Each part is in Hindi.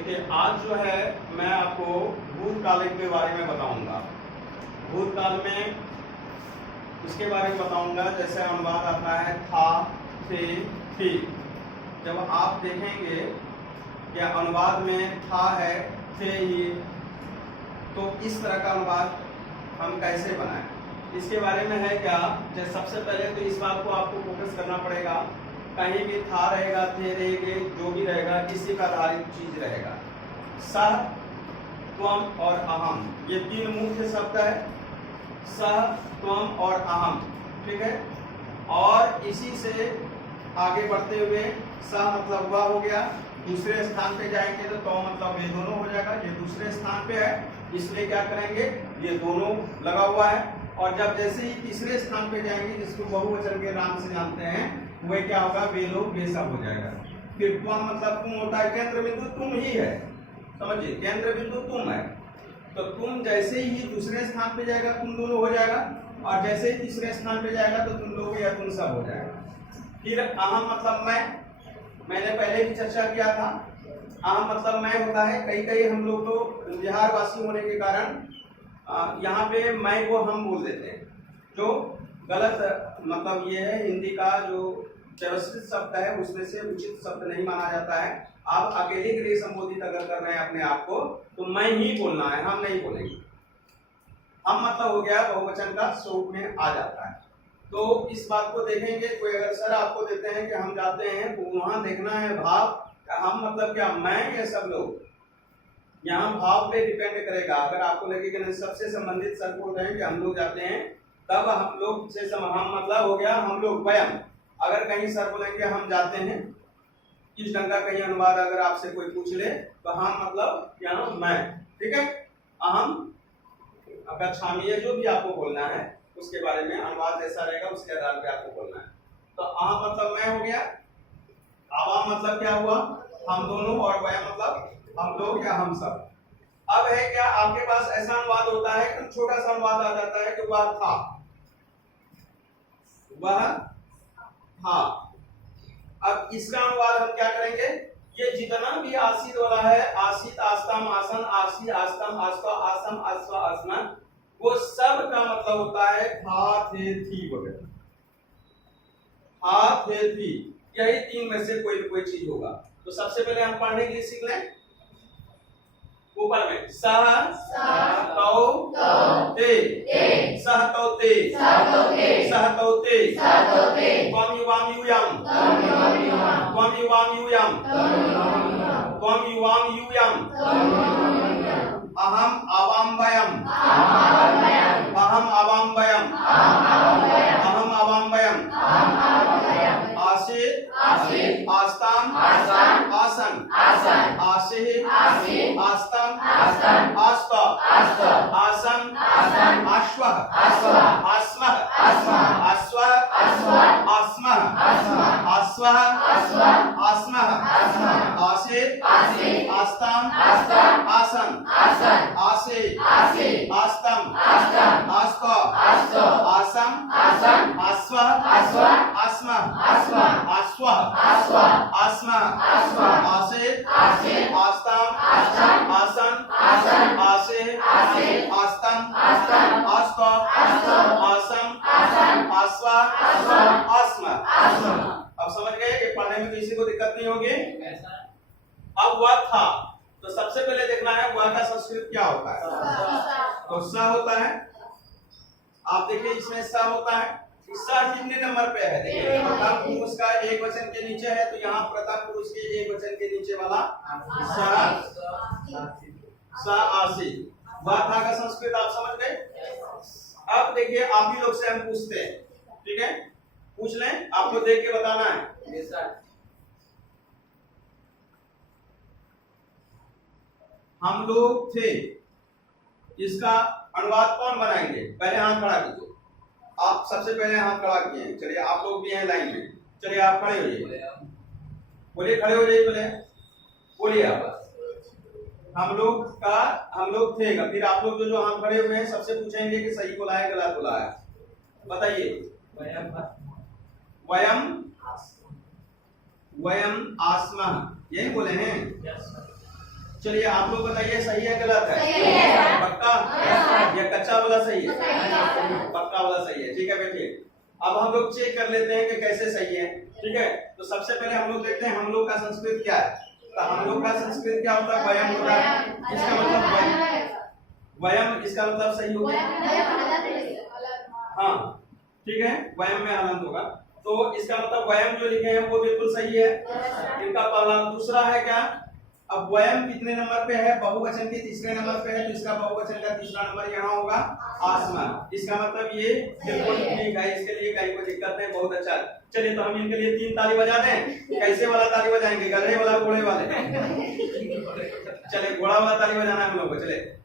देखिए आज जो है मैं आपको भूतकाल के बारे में बताऊंगा। भूतकाल में इसके बारे में बताऊंगा, जैसे अनुवाद आता है था, थे, थी। जब आप देखेंगे कि अनुवाद में था है, थे ही, तो इस तरह का अनुवाद हम कैसे बनाएं, इसके बारे में है क्या। जैसे सबसे पहले तो इस बात को आपको फोकस करना पड़ेगा, कहीं भी था रहेगा, थे रहेंगे, जो भी रहेगा किसी पर आधारित चीज रहेगा। सह, त्वम और अहम, ये तीन मुख्य शब्द है, सह, त्वम और अहम, ठीक है। और इसी से आगे बढ़ते हुए सह मतलब वह हो गया, दूसरे स्थान पे जाएंगे तो त्वम मतलब ये दोनों हो जाएगा, ये दूसरे स्थान पे है इसलिए क्या करेंगे, ये दोनों लगा हुआ है। और जब जैसे ही तीसरे स्थान पे जाएंगे, जिसको बहुवचन के नाम से जानते हैं, वह क्या होगा, वे लोग, वे सब हो जाएगा। फिर त्वम मतलब तुम होता है, केंद्र बिंदु तुम ही है, समझिए, केंद्र बिंदु तुम है। तो तुम जैसे ही दूसरे स्थान पे जाएगा तुम दोनों हो जाएगा, और जैसे ही तीसरे स्थान पे जाएगा तो तुम लोग या तुम सब हो जाएगा। फिर अहम मतलब मैंने पहले भी चर्चा किया था। अहम मतलब मैं होता है, कई हम लोग तो बिहार वासी होने के कारण यहाँ पे मैं को हम बोल देते हैं, जो गलत मतलब ये है। हिंदी का जो व्यवस्थित शब्द है उसमें से उचित शब्द नहीं माना जाता है। आप अकेले के लिए संबोधित अगर कर रहे हैं अपने आप को, तो मैं ही बोलना है, हम नहीं बोलेंगे। हम मतलब हो गया बहुवचन का स्वरूप में आ जाता है। तो इस बात को देखेंगे, कोई अगर सर आपको देते हैं कि हम जाते हैं, तो वहां देखना है भाव, हम मतलब क्या, मैं या सब लोग, यहाँ भाव पे डिपेंड करेगा। अगर आपको लगे कि सबसे संबंधित सर बोल रहे हैं कि हम लोग जाते हैं, तब हम लोग से हम मतलब हो गया हम लोग वयम। अगर कहीं सर बोलेंगे हम जाते हैं, किस ढंग का कहीं अनुवाद अगर आपसे कोई पूछ ले, तो हम मतलब यहाँ मैं, ठीक है। अहम, गच्छामि, जो भी आपको बोलना है उसके बारे में अनुवाद जैसा रहेगा उसके आधार पे आपको बोलना है। तो अहम मतलब मैं हो गया, आवाम मतलब क्या हुआ, हम दोनों, और वयम मतलब हम लोग या हम सब। अब है क्या, आपके पास ऐसा अनुवाद होता है कि छोटा सा अनुवाद आ जाता है कि वह था, वह था। अब इसका अनुवाद हम क्या करेंगे, ये जितना भी आसित वाला है, आसित, आस्तम, आसन, आसी, आस्तम, आस्ता, आसम, आस्वा, आसमन, वो सब का मतलब होता है था, थे, थी वगैरह। था, थे, थी, यही तीन में से कोई कोई चीज होगा। तो सबसे पहले हम पढ़ने के लिए सीख लें, ऊपर में सह, तौ, ते, सह तौ ते, सह तौ ते, त्वम युवाम यूयम, त्वम युवाम यूयम, त्वम युवाम यूयम, अहम आवाम वयम, अहम आवाम वयम, अहम आवाम वयम, आसित, आस्ताम, आसन, आसित, आस्तम, आस्ता, आसन, आश्वः, आस्मः, आस्वः, आस्मः, आस्वः, आस्मः, आसित, आस्ताम, आसन, आसित, आस्तम, आस्ता, आसम, आस्वः, आस्मः, आस्वः, आस्मः, आसित, आस्ताम, आसन, आसित, आस्तम, आस्ता, आसम, आस्वः, आस्मः। अब समझ गए कि पढ़ने में किसी को दिक्कत नहीं होगी। अब वह था, तो सबसे पहले देखना है वह का संस्कृत क्या होता है। तो स होता है, आप देखिए इसमें स होता है। स कितने नंबर पे है, देखिए प्रथम पुरुष का एक वचन के नीचे है, तो यहाँ प्रथम पुरुष के एक वचन के नीचे वाला स, आसी, वह था का संस्कृत आप समझ गए। अब देखिए आप ही लोग से हम पूछते हैं, ठीक है, पूछ लें, आपको देख के बताना है। हम लोग थे, इसका अनुवाद कौन बनाएंगे, पहले हाथ खड़ा कीजिए। आप सबसे पहले हाथ खड़ा किए हैं, चलिए आप लोग भी हैं लाइन में, चलिए आप खड़े होइए, बोलिए, खड़े हो जाइए, बोले, बोलिए आप। हम लोग थे, फिर आप लोग जो हाथ खड़े हुए हैं सबसे पूछेंगे कि सही बोला है गलत बोला है, बताइए। वयम, आस्मः, यही बोले हैं। चलिए आप लोग बताइए सही है गलत है? सही है। पक्का? या कच्चा वाला सही है? पक्का वाला सही है। ठीक है बैठिए। अब हम लोग चेक कर लेते हैं कि कैसे सही है। ठीक है, तो सबसे पहले हम लोग देखते हैं हम लोग का संस्कृत क्या है। तो हम लोग का संस्कृत क्या होता है? वयम होता है। इसका मतलब वयम, इसका मतलब सही हो गया। हाँ ठीक है, वयम में हलंत होगा, तो इसका मतलब वयम जो लिखे हैं वो बिल्कुल सही है। इनका पहला। दूसरा है क्या? अब वयम कितने नंबर पे है? बहुवचन के तीसरे नंबर पे है, तो इसका बहुवचन का तीसरा नंबर यहाँ होगा आसमान। इसका मतलब ये बिल्कुल ठीक है, इसके लिए कहीं कोई दिक्कत नहीं। बहुत अच्छा। चलिए तो हम इनके लिए 3 ताली बजा दें। कैसे वाला ताली बजाएंगे? गधे वाला, घोड़े वाले? चलिए घोड़ा वाला ताली बजाना है हम लोग को। चलिए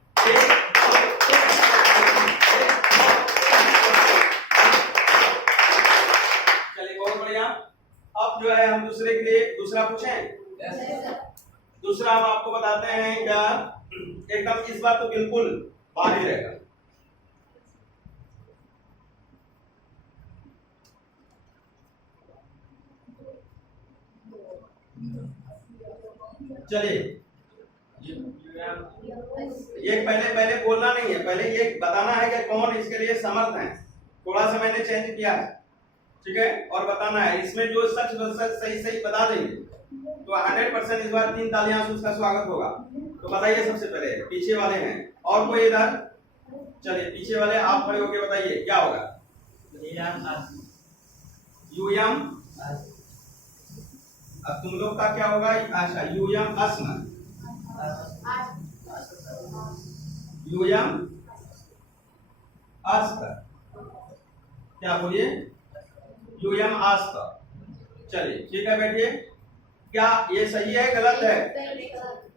चलिए बहुत बढ़िया। अब जो है हम दूसरे के लिए दूसरा पूछें। दूसरा हम आपको बताते हैं क्या, एकदम इस बार तो बिल्कुल भारी रहेगा। चलिए ये पहले बोलना नहीं है, पहले ये बताना है कि कौन इसके लिए समर्थ है। थोड़ा सा मैंने चेंज किया है, ठीक है, और बताना है। इसमें जो सच सही सही बता देंगे तो 100% इस बार 3 तालियां से उसका स्वागत होगा। तो बताइए सबसे पहले पीछे वाले हैं और कोई इधर? चलिए पीछे वाले आप खड़े होके बताइए क्या होगा। यूयम। अब तुम लोग का क्या होगा? अच्छा यूयम अस्म। यूयम आस्त। क्या बोलिए? यूयम आस्त। चलिए ठीक है बैठिए। क्या ये सही है गलत है?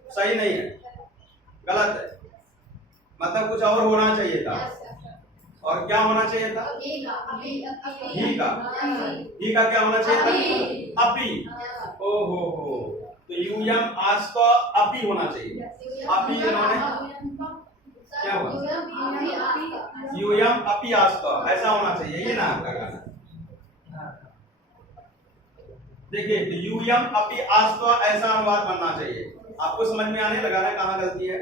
सही नहीं है, गलत है। मतलब कुछ और होना चाहिए था। और क्या होना चाहिए था? ही का क्या होना चाहिए था? अपी। ओहो, तो यूयम आज तो अपी होना चाहिए। अपी इन्होंने क्या हुआ? यूयम अपी आज तो ऐसा होना चाहिए, ये ना आपका गाना। देखिए तो यूयम अपि आस्तो ऐसा अनुवाद बनना चाहिए। आपको समझ में आने लगा है कहाँ गलती है।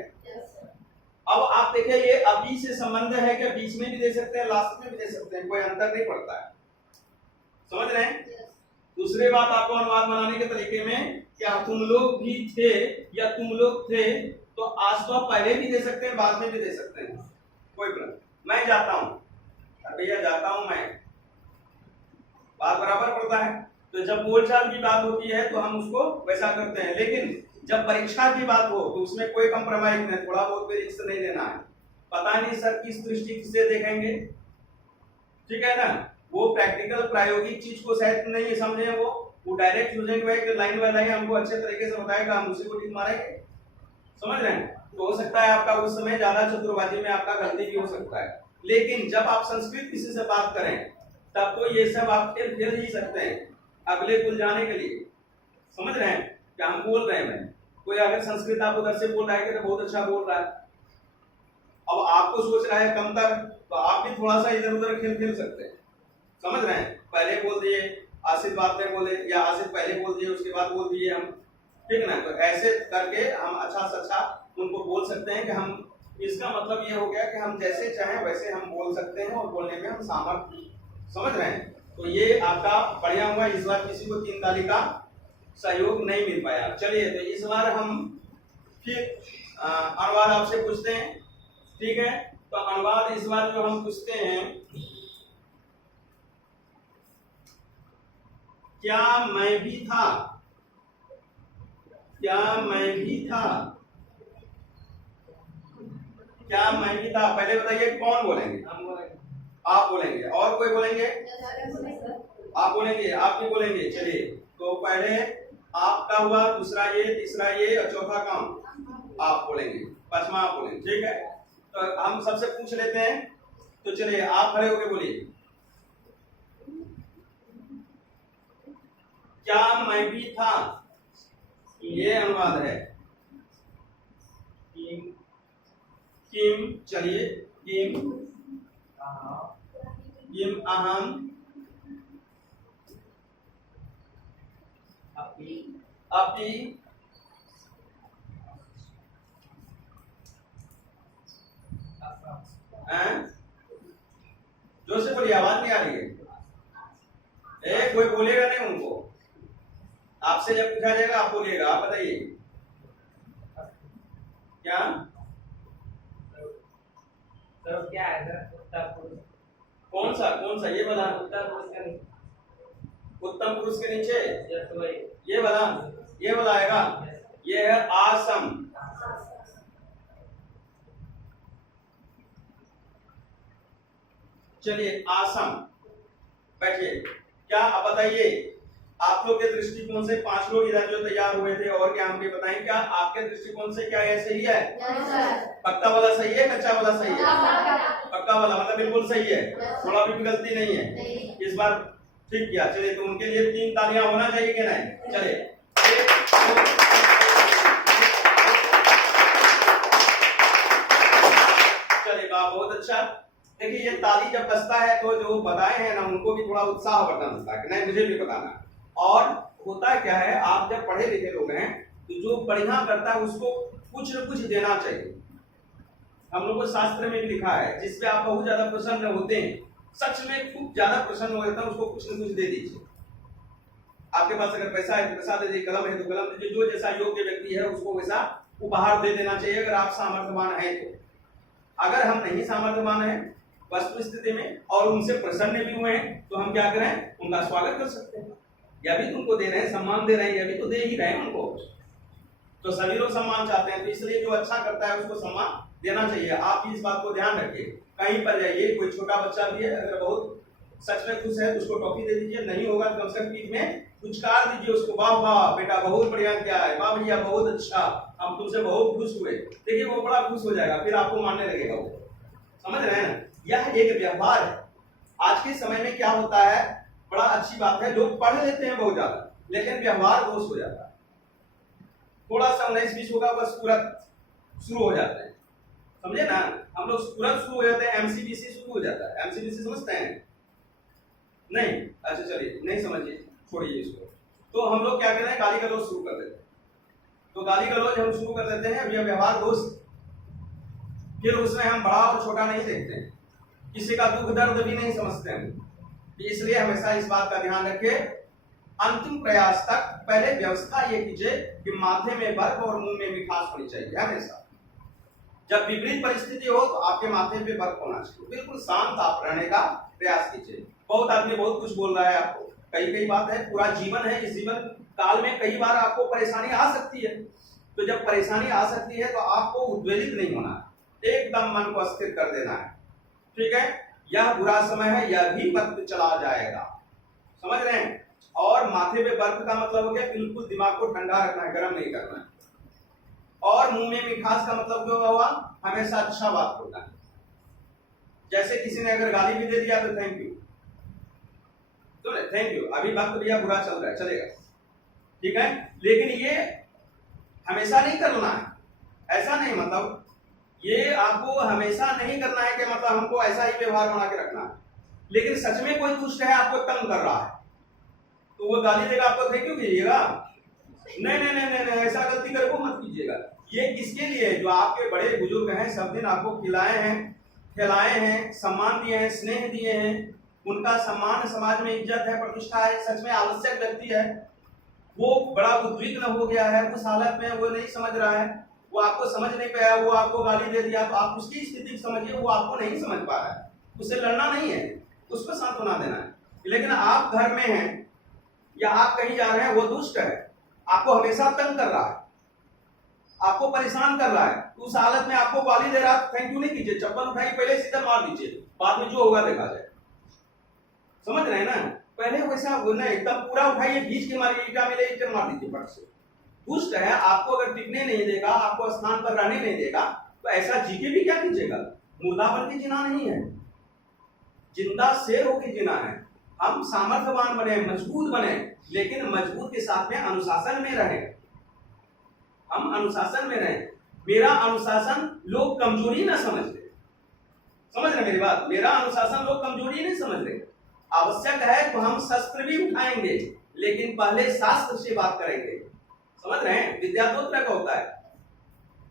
अब आप देखिए ये अपि से संबंध है कि बीच में भी दे सकते हैं, लास्ट में भी दे सकते हैं, कोई अंतर नहीं पड़ता है। समझ रहे हैं? दूसरी बात आपको अनुवाद बनाने के तरीके में, क्या तुम लोग भी थे या तुम लोग थे, तो आस्तो पहले भी दे सकते हैं, बाद में भी दे सकते हैं, कोई प्रॉब्लम। मैं जाता हूँ भैया, जाता हूँ मैं, बात बराबर पड़ता है। तो जब बोलचाल की बात होती है तो हम उसको वैसा करते हैं, लेकिन जब परीक्षा की बात हो तो उसमें कोई कंप्रोमाइज नहीं, थोड़ा बहुत भी रिस्क नहीं लेना है। पता नहीं सर किस दृष्टि से देखेंगे, ठीक है ना, वो प्रैक्टिकल प्रायोगिक चीज को शायद नहीं समझे, वो डायरेक्ट सोचेंगे लाइन बाय लाइन हमको अच्छे तरीके से बताएगा, हम उसी को टिक मारेंगे। समझ रहे हैं? तो हो सकता है आपका उस समय ज्यादा चतुरबाजी में आपका गलती भी हो सकता है, लेकिन जब आप संस्कृत किसी से बात करें तब तो ये सब आप खेल ही सकते हैं अगले कुल जाने के लिए। समझ रहे हैं क्या हम बोल रहे हैं? कोई अगर संस्कृत आप उधर से बोल रहा है कि बहुत अच्छा बोल रहा है, अब आपको सोच रहा है कमतर, तो आप भी थोड़ा सा इधर उधर खेल सकते हैं। समझ रहे हैं? पहले बोल दिए, आसिफ बाद में बोले, या आसिफ पहले बोल दिए उसके बाद बोल दिए हम, ठीक है ना। तो ऐसे करके हम अच्छा से अच्छा उनको बोल सकते हैं कि हम, इसका मतलब ये हो गया कि हम जैसे चाहें वैसे हम बोल सकते हैं और बोलने में हम सामर्थ्य। समझ रहे हैं? तो ये आपका बढ़िया हुआ। इस बार किसी को 3 ताली का सहयोग नहीं मिल पाया। चलिए तो इस बार हम फिर अनुवाद आपसे पूछते हैं, ठीक है। तो अनुवाद इस बार जो हम पूछते हैं, क्या मैं भी था? क्या मैं भी था? क्या मैं भी था? पहले बताइए कौन बोलेंगे? आप बोलेंगे और कोई बोलेंगे? आप बोलेंगे, आप भी बोलेंगे। चलिए तो पहले आपका हुआ, दूसरा ये, तीसरा ये और चौथा काम आप बोलेंगे, पांचवा आप बोलेंगे, ठीक है। तो हम सबसे पूछ लेते हैं। तो चलिए आप खड़े होकर बोलिए, क्या मैं भी था? ये अनुवाद है। किम, चलिए किम अहम अपि हैं? जोर से बोलिए, आवाज नहीं आ रही है। कोई बोलेगा नहीं उनको, आपसे जब पूछा जाएगा आप बोलिएगा। आप बताइए क्या सर क्या है सर? उत्तर पुरुष कौन सा ये वाला? उत्तर पुरुष का नहीं, उत्तम पुरुष के नीचे यस वही, ये वाला आएगा। ये है आसम। चलिए आसम, बैठिए। क्या आप बताइए, आप लोग के दृष्टिकोण से 5 लोग इधर जो तैयार हुए थे और क्या हमने बताएं, क्या आपके दृष्टिकोण से क्या ये सही है? पक्का वाला सही है, कच्चा वाला सही है? पक्का वाला मतलब बिल्कुल सही है, थोड़ा भी गलती नहीं है। इस बार ठीक किया। चलिए तो उनके लिए 3 तालियां होना चाहिए कि नहीं? चलिए चलिए वाह, बहुत अच्छा। देखिए ये ताली जब बजता है तो जो बताए हैं ना उनको भी थोड़ा उत्साह बढ़ता मिलता है कि नहीं मुझे भी बताना। और होता क्या है, आप जब पढ़े लिखे लोग हैं तो जो बढ़िया करता है उसको कुछ न कुछ देना चाहिए। हम लोगों को शास्त्र में भी लिखा है, जिसपे आप बहुत ज्यादा प्रसन्न होते हैं, सच में खूब ज्यादा प्रसन्न हो जाता है, उसको कुछ न कुछ दे दीजिए। आपके पास अगर पैसा है तो पैसा दे दीजिए, कलम है तो कलम दीजिए, जो जैसा योग्य व्यक्ति है उसको वैसा उपहार दे देना चाहिए अगर आप सामर्थ्यवान हैं तो। अगर हम नहीं सामर्थ्यवान हैं वस्तु स्थिति में और उनसे प्रसन्न भी हुए हैं तो हम क्या करें, उनका स्वागत कर सकते हैं। या भी तुमको दे रहे हैं, सम्मान दे रहे हैं, या भी तो दे ही रहे हैं उनको। तो सभी लोग सम्मान चाहते हैं, तो इसलिए जो अच्छा करता है उसको सम्मान देना चाहिए। आप भी इस बात को ध्यान रखिए। कहीं पर जाइए, कोई छोटा बच्चा भी है, अगर बहुत सच में खुश है तो उसको टॉफी दे दीजिए, नहीं होगा तो कम से कम पीठ में पुचकार दीजिए उसको, वाह वाह बेटा बहुत बढ़िया किया है, वाह भैया बहुत अच्छा, हम तुमसे बहुत खुश हुए। देखिए वो बड़ा खुश हो जाएगा, फिर आपको मानने लगेगा वो। समझ रहे हैं ना? यह एक व्यवहार है। आज के समय में क्या होता है, बड़ा अच्छी बात है, लोग पढ़ लेते हैं बहुत ज्यादा लेकिन व्यवहार दोष हो जाता है। थोड़ा सा 19-20 होगा बस तुरंत शुरू हो जाते हैं। समझे ना? हम लोग तुरंत शुरू हो जाते हैं, एमसीबीसी शुरू हो जाता है। एमसीबीसी समझते हैं? नहीं? अच्छा चलिए, नहीं समझिए, छोड़िए इसको। तो हम लोग क्या करते हैं, गाली गलौज शुरू कर देते हैं। तो गाली गलौज हम शुरू कर देते हैं, यह व्यवहार दोष। फिर उसमें हम बड़ा और छोटा नहीं देखते हैं, किसी का दुख दर्द भी नहीं समझते हैं। इसलिए हमेशा इस बात का ध्यान रखिए, अंतिम प्रयास तक पहले व्यवस्था ये कीजिए कि माथे में बर्फ और मुंह में मिठास होनी चाहिए हमेशा। जब विपरीत परिस्थिति हो तो आपके माथे पे बर्फ होना चाहिए, बिल्कुल शांत आप रहने का प्रयास कीजिए। बहुत आदमी बहुत कुछ बोल रहा है आपको, कई बात है, पूरा जीवन है, इस जीवन काल में कई बार आपको परेशानी आ सकती है। तो जब परेशानी आ सकती है तो आपको उद्वेलित नहीं होना है, एकदम मन को स्थिर कर देना है। ठीक है, यह बुरा समय है, यह भी वक्त चला जाएगा। समझ रहे हैं? और माथे पे बर्फ का मतलब हो गया बिल्कुल दिमाग को ठंडा रखना है, गर्म नहीं करना है। और मुंह में मिठास का मतलब जो हुआ, हमेशा अच्छा बात होता है। जैसे किसी ने अगर गाली भी दे दिया तो थैंक यू, तो थैंक यू, अभी वक्त भैया बुरा चल रहा है, चलेगा, ठीक है, लेकिन ये हमेशा नहीं करना है। ऐसा नहीं, मतलब ये आपको हमेशा नहीं करना है कि मतलब हमको ऐसा ही व्यवहार बना के रखना है। लेकिन सच में कोई दुष्ट है, आपको तंग कर रहा है, तो वो गाली देगा, आपको थैंक यू कीजिएगा? नहीं नहीं नहीं नहीं, ऐसा गलती कर वो मत कीजिएगा। ये किसके लिए? जो आपके बड़े बुजुर्ग हैं, सब दिन आपको खिलाए हैं, खिलाए हैं, सम्मान दिए हैं, स्नेह दिए हैं, उनका सम्मान समाज में इज्जत है, प्रतिष्ठा है, सच में आवश्यक व्यक्ति है। वो बड़ा उद्विग्न हो गया है, उस हालत में वो नहीं समझ रहा है, वो आपको समझ नहीं पाया, वो आपको गाली दे दिया, तो आप उसकी स्थिति समझिए, वो आपको नहीं समझ पा रहा है, उससे लड़ना नहीं है, उसको सांत्वना देना है। लेकिन आप घर में हैं या आप कहीं जा रहे हैं, वो दुष्ट है, आपको हमेशा तंग कर रहा है, आपको परेशान कर रहा है, तो उस हालत में आपको गाली दे रहा है, थैंक यू नहीं कीजिए, चप्पल उठाई पहले सीधा मार दीजिए, बाद में जो होगा देखा जाए। समझ रहे हैं ना? पहले वैसा नहीं, एकदम पूरा उठाइए, बीच के मारिए, ईटा मिले ईटा मार दीजिए पट से। दुष्ट है, आपको अगर टिकने नहीं देगा, आपको स्थान पर रहने नहीं देगा, तो ऐसा जी के भी क्या कीजिएगा? मुर्दा बन के जीना नहीं है, जिंदा शेर होके जीना है। हम सामर्थ्यवान बने, मजबूत बने, लेकिन मजबूत के साथ में अनुशासन में रहे। हम अनुशासन में रहे। मेरा अनुशासन लोग कमजोरी ना समझ ले। समझ रहे मेरी बात? मेरा अनुशासन लोग कमजोरी नहीं समझ ले। आवश्यक है तो हम शस्त्र भी उठाएंगे, लेकिन पहले शास्त्र से बात करेंगे। समझ रहे हैं? विद्या दो तरह का होता है।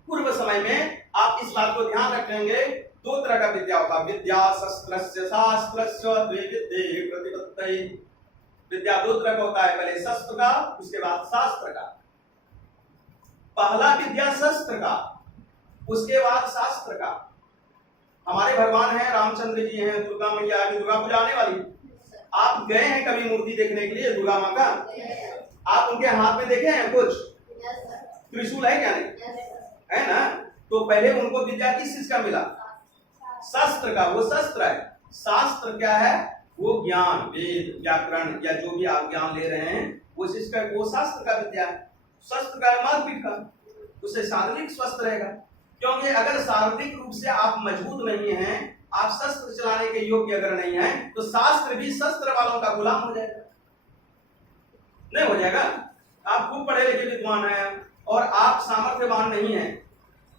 पूर्व समय में आप इस बात को ध्यान रखेंगे दो तरह का विद्या होता है, विद्या शस्त्रस्य शास्त्रस्य द्वे विद्ये प्रतिपत्तये। विद्या दो तरह का होता है, पहले शस्त्र का, उसके बाद शास्त्र का। पहला विद्या शस्त्र का, उसके बाद शास्त्र का। हमारे भगवान हैं, रामचंद्र जी हैं, दुर्गा मैया, अभी दुर्गा पूजा आने वाली। आप गए हैं कभी मूर्ति देखने के लिए दुर्गा माँ का? आप उनके हाथ में देखे हैं कुछ? त्रिशूल है क्या? नहीं है ना? तो पहले उनको विद्या किस चीज का मिला? शास्त्र का। वो शस्त्र है। शास्त्र क्या है? वो ज्ञान, वेद, व्याकरण या जो भी आप ज्ञान ले रहे हैं वो चीज का, वो शास्त्र का विद्या है। शस्त्र का है मारपीट का, उससे शारीरिक स्वस्थ रहेगा। क्योंकि अगर शारीरिक रूप से आप मजबूत नहीं हैं, आप शस्त्र चलाने के योग्य अगर नहीं हैं, तो शास्त्र भी शस्त्र वालों का गुलाम हो जाएगा। नहीं हो जाएगा? आप खूब पढ़े लिखे विद्वान हैं और आप सामर्थ्यवान नहीं हैं,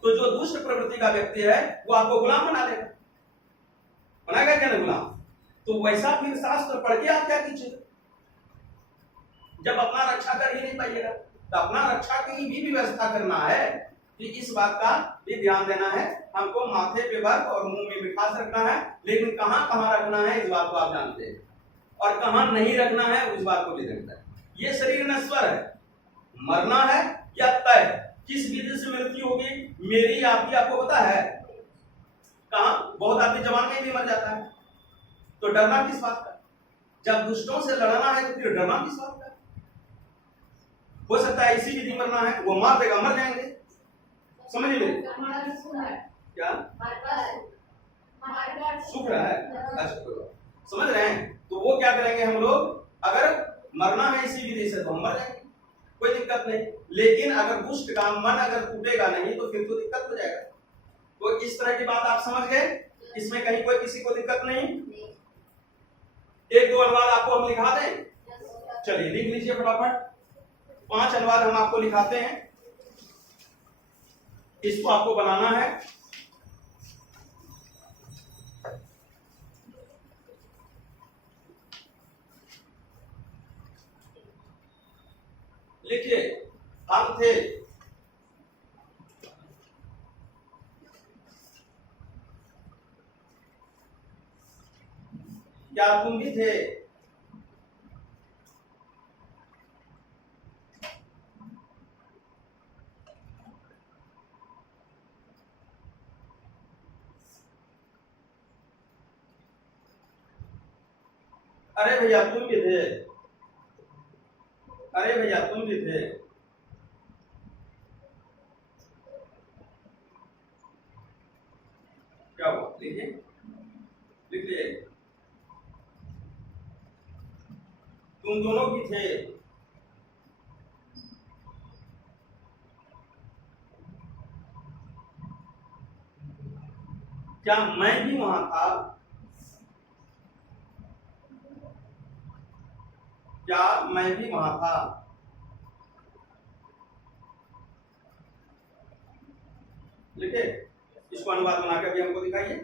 तो जो दुष्ट प्रवृत्ति का व्यक्ति है वो आपको गुलाम बना देगा। बनाएगा क्या नहीं गुलाम? तो वैसा फिर शास्त्र पढ़ के आप क्या कीजिए? जब अपना रक्षा कर ही नहीं पाइएगा, तो अपना रक्षा की भी व्यवस्था करना है कि इस बात का भी ध्यान देना है। हमको माथे पे वर्क और मुंह में मिठास रखना है, लेकिन कहां कहां रखना है इस बात को आप जानते हैं, और कहां नहीं रखना है उस बात को भी जानते हैं। ये शरीर नश्वर है, मरना है या तय, किस विधि से मृत्यु होगी मेरी आपकी आपको पता है? कहां? बहुत आदमी जवान में भी मर जाता है, तो डरना किस बात का? जब दुष्टों से लड़ना है तो फिर डरना किस बात का? हो सकता है इसी विधि मरना है, वो मार देगा, मर जाएंगे। समझ में? क्या शुक्र है? अच्छा, समझ रहे हैं? तो वो क्या करेंगे हम लोग, अगर मरना है इसी विधि से तो हम मर जाएंगे, कोई दिक्कत नहीं। लेकिन अगर दुष्ट का मन अगर टूटेगा नहीं तो फिर तो दिक्कत हो जाएगा। तो इस तरह की बात आप समझ गए, इसमें कहीं कोई किसी को दिक्कत नहीं। एक दो अनुवाद आपको हम लिखा दें? चलिए लिख लीजिए फटाफट। 5 अनुवाद हम आपको लिखाते हैं, इसको आपको बनाना है। लिखिए, हम थे, क्या तुम भी थे? अरे भैया तुम भी थे, अरे भैया तुम भी थे। क्या हुआ? लिखिए, लिख लिए। तुम दोनों भी थे, क्या मैं भी वहां था? क्या मैं भी वहां था? लिखे, इसको अनुवाद बना के भी हमको दिखाइए।